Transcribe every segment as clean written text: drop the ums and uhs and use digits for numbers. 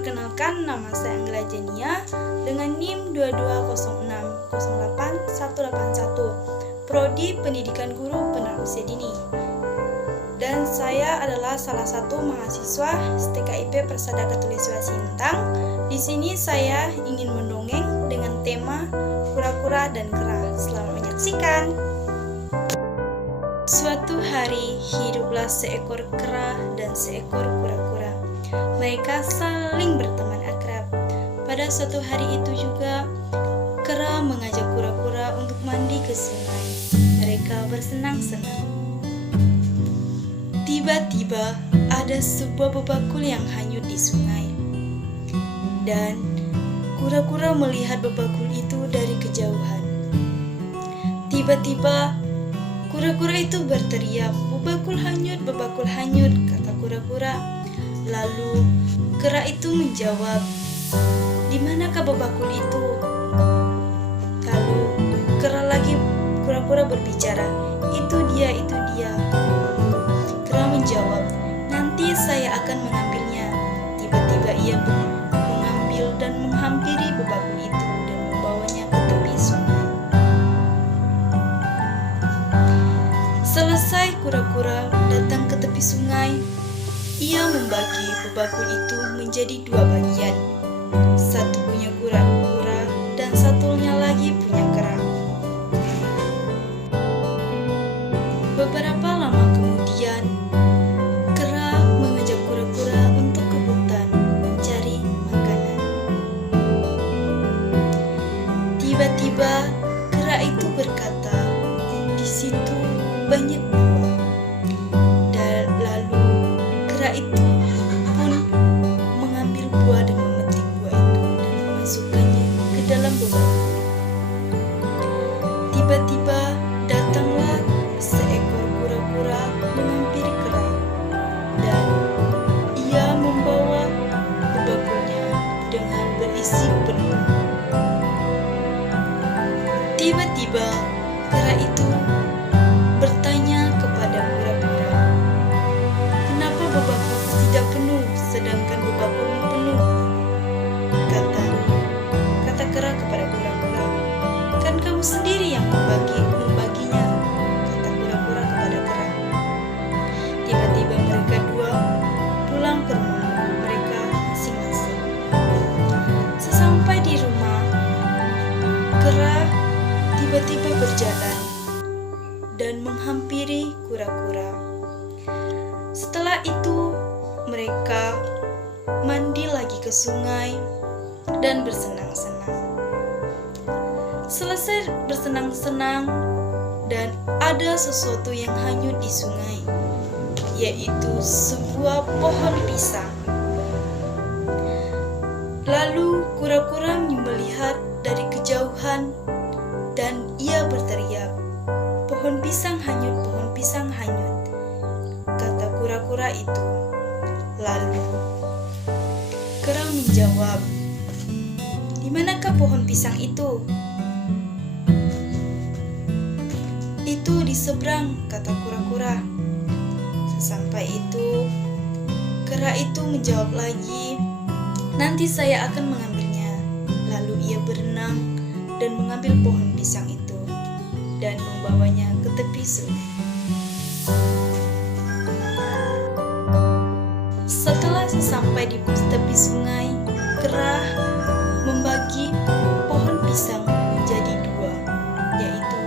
Perkenalkan, nama saya Anggela Jenia dengan NIM 220608181, Prodi Pendidikan Guru Penerus Usia Dini. Dan saya adalah salah satu mahasiswa STKIP Persada Katulistiwa Sintang. Di sini saya ingin mendongeng dengan tema kura-kura dan kera. Selamat menyaksikan. Suatu hari hiduplah seekor kera dan seekor kura-kura. Mereka saling berteman akrab. Pada suatu hari itu juga, kera mengajak kura-kura untuk mandi ke sungai. Mereka bersenang-senang. Tiba-tiba ada sebuah bebakul yang hanyut di sungai. Dan kura-kura melihat bebakul itu dari kejauhan. Tiba-tiba kura-kura itu berteriak, "Bebakul hanyut, bebakul hanyut," kata kura-kura. Lalu kera itu menjawab, "Di manakah bebakul itu?" Lalu kura-kura berbicara, "Itu dia, itu dia." Kera menjawab, "Nanti saya akan mengambilnya." Tiba-tiba ia mengambil dan menghampiri bebakul itu dan membawanya ke tepi sungai. Selesai kura-kura datang ke tepi sungai, ia membagi bebakul itu menjadi dua bagian. Satu punya kura-kura dan satunya lagi punya kera. Beberapa lama kemudian, kera mengajak kura-kura untuk ke hutan mencari makanan. Tiba-tiba kera itu berkata, "Di situ banyak buah." Dan lalu kera itu pun mengambil buah dan memetik buah itu dan memasukkannya ke dalam bebakul. Tiba-tiba datanglah seekor kura-kura menghampiri kera dan ia membawa bebakulnya dengan berisi penuh. Tiba-tiba kera itu bertanya kepada kura-kura, "Kenapa bebakulku tidak penuh sedangkan bebakulmu penuh?" Kata kera kepada kura-kura, "Kan kamu sendiri yang membaginya," kata kura-kura kepada kera. Tiba-tiba mereka dua pulang ke rumah mereka masing-masing. Sesampai di rumah, kera tiba-tiba berjalan dan menghampiri kura-kura. Setelah itu, mereka mandi lagi ke sungai dan bersenang-senang. Selesai bersenang-senang, dan ada sesuatu yang hanyut di sungai, yaitu sebuah pohon pisang. Lalu kura-kura melihat dari kejauhan dan ia berteriak, "Pohon pisang hanyut, pohon pisang hanyut," kata kura-kura itu. Lalu kera menjawab, "Di manakah pohon pisang itu?" "Itu di seberang," kata kura-kura. Sesampai itu, kera itu menjawab lagi, "Nanti saya akan mengambilnya." Lalu ia berenang dan mengambil pohon pisang itu dan membawanya ke tepi sungai. Setelah sampai di tepi sungai, kera membagi pohon pisang menjadi dua, yaitu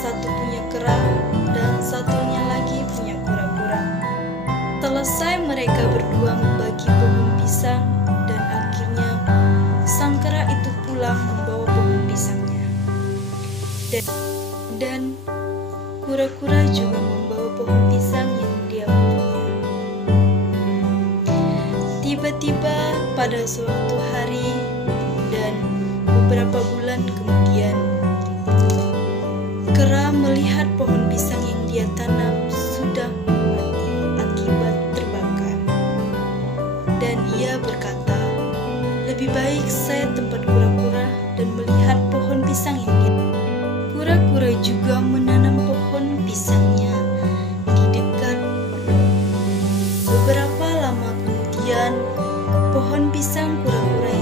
satu punya kera dan satunya lagi punya kura-kura. Selesai mereka berdua membagi pohon pisang dan akhirnya sang kera itu pulang membawa pohon pisangnya. Dan kura-kura juga membawa pohon pisang yang dia punya. Tiba-tiba pada suatu hari dan beberapa bulan kemudian, kera melihat pohon pisang yang dia tanam sudah mati akibat terbakar. Dan ia berkata, "Lebih baik saya tempat kura-kura dan melihat pohon pisang yang dia." Kura-kura juga menanam pohon pisangnya di dekat. Beberapa lama kemudian, pohon pisang kura-kura